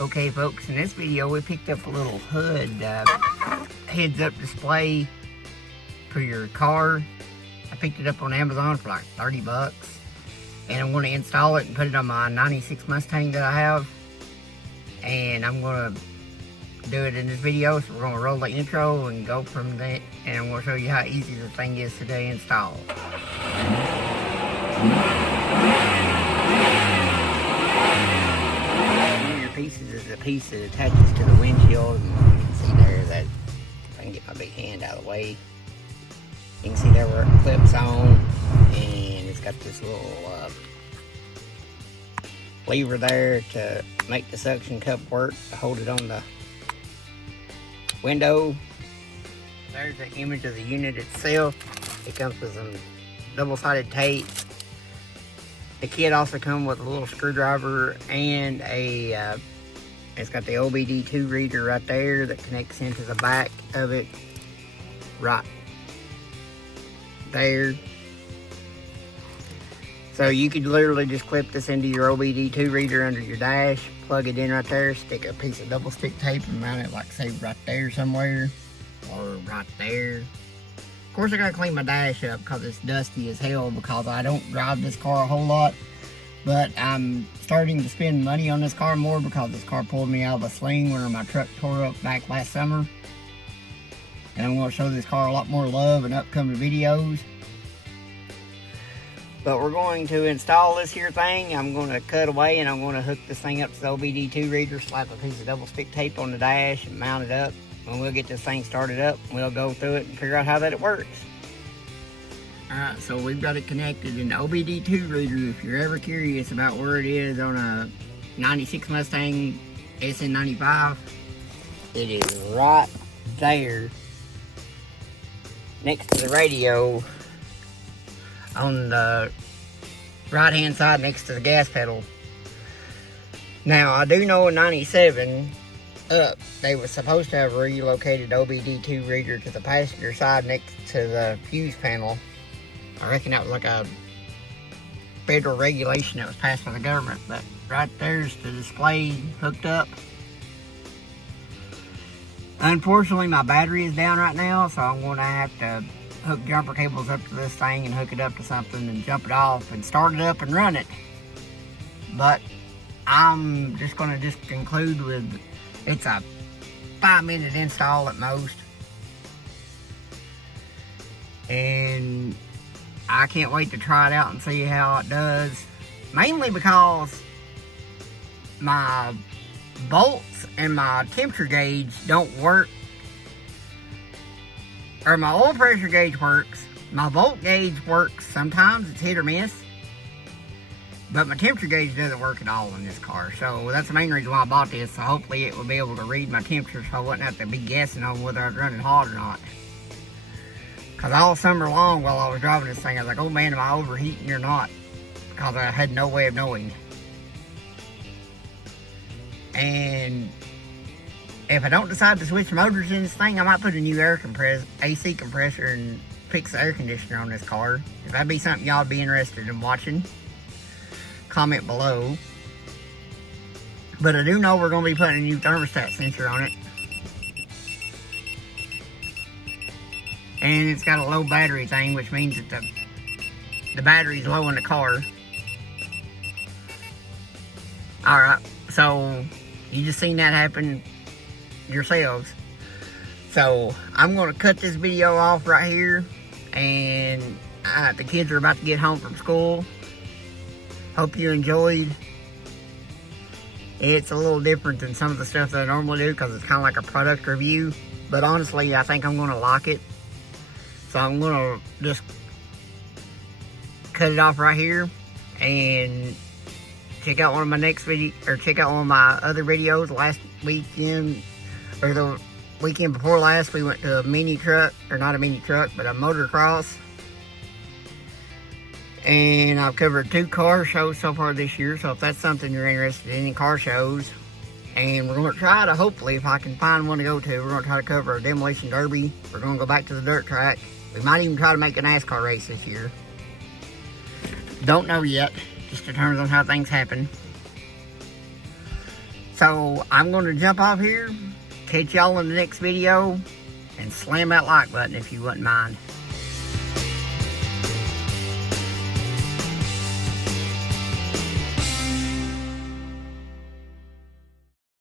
Okay folks, in this video we picked up a little hood heads-up display for your car. I picked it up on Amazon for like 30 bucks. And I'm going to install it and put it on my 96 Mustang that I have. And I'm going to do it in this video, so we're going to roll the intro and go from there. And I'm going to show you how easy the thing is to install. Pieces is a piece that attaches to the windshield, and you can see there that if I can get my big hand out of the way, you can see there where it clips on, and it's got this little lever there to make the suction cup work to hold it on the window. There's the image of the unit itself. It comes with some double-sided tape. The kit also comes with a little screwdriver and a, it's got the OBD2 reader right there that connects into the back of it, right there. So you could literally just clip this into your OBD2 reader under your dash, plug it in right there, stick a piece of double stick tape and mount it like say right there somewhere, or right there. Of course, I gotta clean my dash up because it's dusty as hell because I don't drive this car a whole lot. But I'm starting to spend money on this car more because this car pulled me out of a sling when my truck tore up back last summer. And I'm going to show this car a lot more love in upcoming videos. But we're going to install this here thing. I'm going to cut away and I'm going to hook this thing up to the OBD2 reader, slap a piece of double stick tape on the dash and mount it up. And we'll get this thing started up. We'll go through it and figure out how that it works. Alright, so we've got it connected in the OBD2 reader. If you're ever curious about where it is on a 96 Mustang SN95, it is right there next to the radio on the right hand side next to the gas pedal. Now, I do know in 97 up, they were supposed to have relocated OBD2 reader to the passenger side next to the fuse panel. I reckon that was like a federal regulation that was passed by the government, but right there's the display hooked up. Unfortunately, my battery is down right now, so I'm going to have to hook jumper cables up to this thing and hook it up to something and jump it off and start it up and run it. But I'm just going to conclude with, it's a 5-minute install at most. And I can't wait to try it out and see how it does. Mainly because my bolts and my temperature gauge don't work. Or my oil pressure gauge works. My volt gauge works sometimes. It's hit or miss. But my temperature gauge doesn't work at all in this car. So that's the main reason why I bought this. So hopefully it will be able to read my temperature so I wouldn't have to be guessing on whether I was running hot or not. Because all summer long while I was driving this thing, I was like, oh man, am I overheating or not? Because I had no way of knowing. And if I don't decide to switch motors in this thing, I might put a new AC compressor and fix the air conditioner on this car. If that'd be something y'all would be interested in watching, comment below. But I do know we're going to be putting a new thermostat sensor on it. And it's got a low battery thing, which means that the battery's low in the car. Alright, so you just seen that happen yourselves. So I'm going to cut this video off right here. And the kids are about to get home from school. Hope you enjoyed. It's a little different than some of the stuff that I normally do because it's kind of like a product review. But honestly, I think I'm going to like it. So I'm going to just cut it off right here and check out one of my next video, or check out one of my other videos. Last weekend, or the weekend before last, we went to a mini truck, or not a mini truck, but a motocross. And I've covered 2 car shows so far this year, so if that's something you're interested in car shows. And we're going to try to, hopefully, if I can find one to go to, we're going to try to cover a demolition derby. We're going to go back to the dirt track. We might even try to make a NASCAR race this year. Don't know yet. Just determines on how things happen. So I'm going to jump off here, catch y'all in the next video, and slam that like button if you wouldn't mind.